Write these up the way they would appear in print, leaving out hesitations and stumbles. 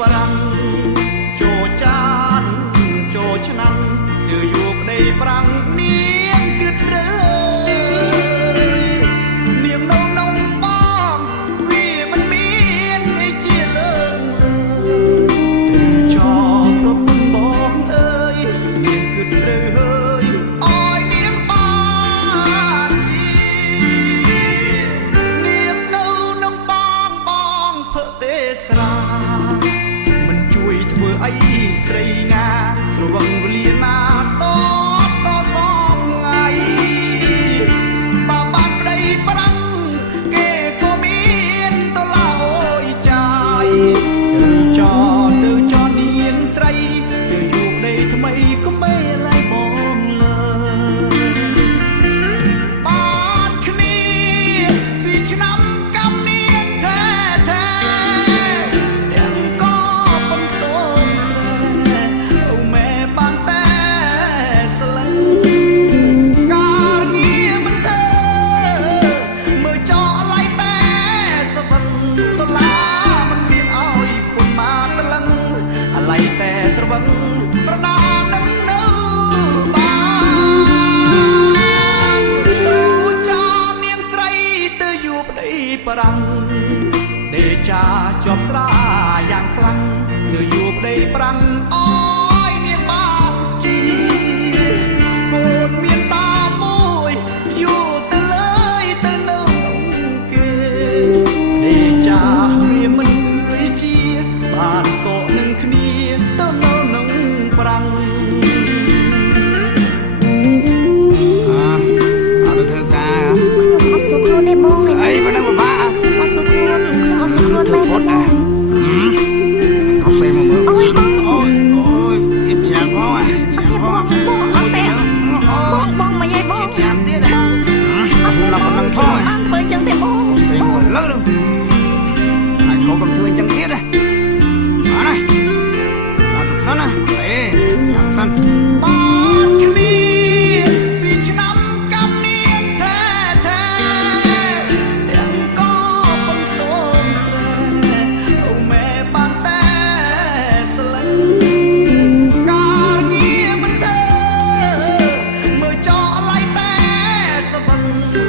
ប្រាំងចូលចានចូលឆ្នាំងទៅយកប្តីប្រាំងនាងគិតរើនាងនៅនំបងវាមិនមានអីជាលើកទៅចោលប្រពន្ធបងអើយនាងគិតរើអើយនាងបានជានាងនៅនំបងភើទេស្រាមិនជួយធ្វើអីស្រីងាស្រវឹងវេលាណាតតសំថ្ងៃបើបានប្តីប្រាំងគេក៏មានតឡាអូយចាយទៅចោនាងស្រីទៅយកដីថ្មីក៏មិនឡើយបងលើបានគ្នាពីឆ្នាំកំនាងតែទាំងក៏បំទងស្រែអូម៉ែបានតែស្លឹងការងារមិនធ្វើមើលចោលឡៃតែសវឹងដុល្លារមិនមានឲ្យពុនមកតលឹងអាឡៃតែស្រវឹងប្រដានឹងនៅបានទូចោលនាងស្រីទៅយកប្តីប្រាំងដេចាជាប់ស្រាយ៉ាងខ្លាំងទៅយកប្តីប្រាំងអើយនាងបានជីកូនមានតាមួយយកទៅលើយទៅនៅគេដេចាវាមិនអើយជាបានសក់នឹងគ្នាទៅនៅនឹងប្រាំងអត់ធ្វើការអត់សុខខ្លួនទេបងអីមិនដឹងពិបាកអត់សុខខ្លួនមែនទេបងក៏សេមកមើលអូយអ៊ីចានផងបងអត់ទេបងមកយាយបងអ៊ីចានទៀតអត់ដល់ប៉ុណ្ណឹងផងបានធ្វើចឹងទេបងសេមកលើនឹងហើយកុំធ្វើចឹងទៀតបានហើយសាទុកសិនណាអេយ៉ាងសិនបានគ្នាពីឆ្នាំកំនាងតែទាំងក៏បំទងស្រែអូម៉ែបានតែស្លឹងការងារមិនធ្វើមើលចោលឡៃតែសវឹង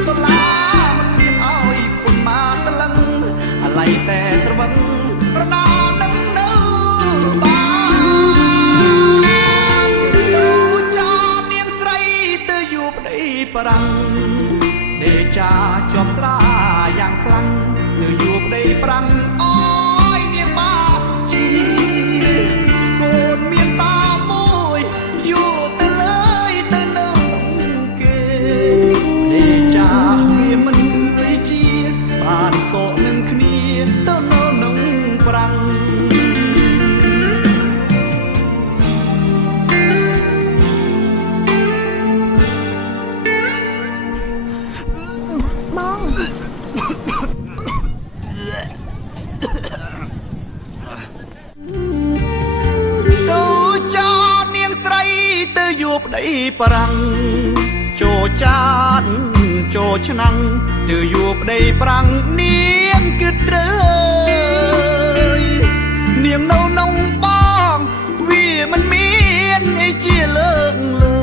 ដុល្លារមិនមានឲ្យពុនមកតលឹងអាឡៃតែស្រវឹងប្រដានឹងនៅបានទូចោលនាងស្រីទៅយកប្តីប្រាំងដេចាជាប់ស្រាយ៉ាងខ្លាំងទៅយកប្តីប្រាំងអើយនាងបានជីកូនមានតាមួយយកទៅលើយទៅនៅគេដេចាវាមិនអើយជាបានសក់នឹងគ្នាទៅនៅនឹងប្រាំងបងទៅចោលនាងស្រីទៅយកប្តីប្រាំងចូលចានចូលឆ្នាំងទៅយកប្តីប្រាំងនាងគិតរើនាងនៅនំបងវាមិនមានអីជាលើកលើ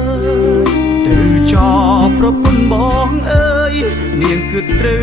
ទៅចោលប្រពន្ធបងអើយនាងគិតរើ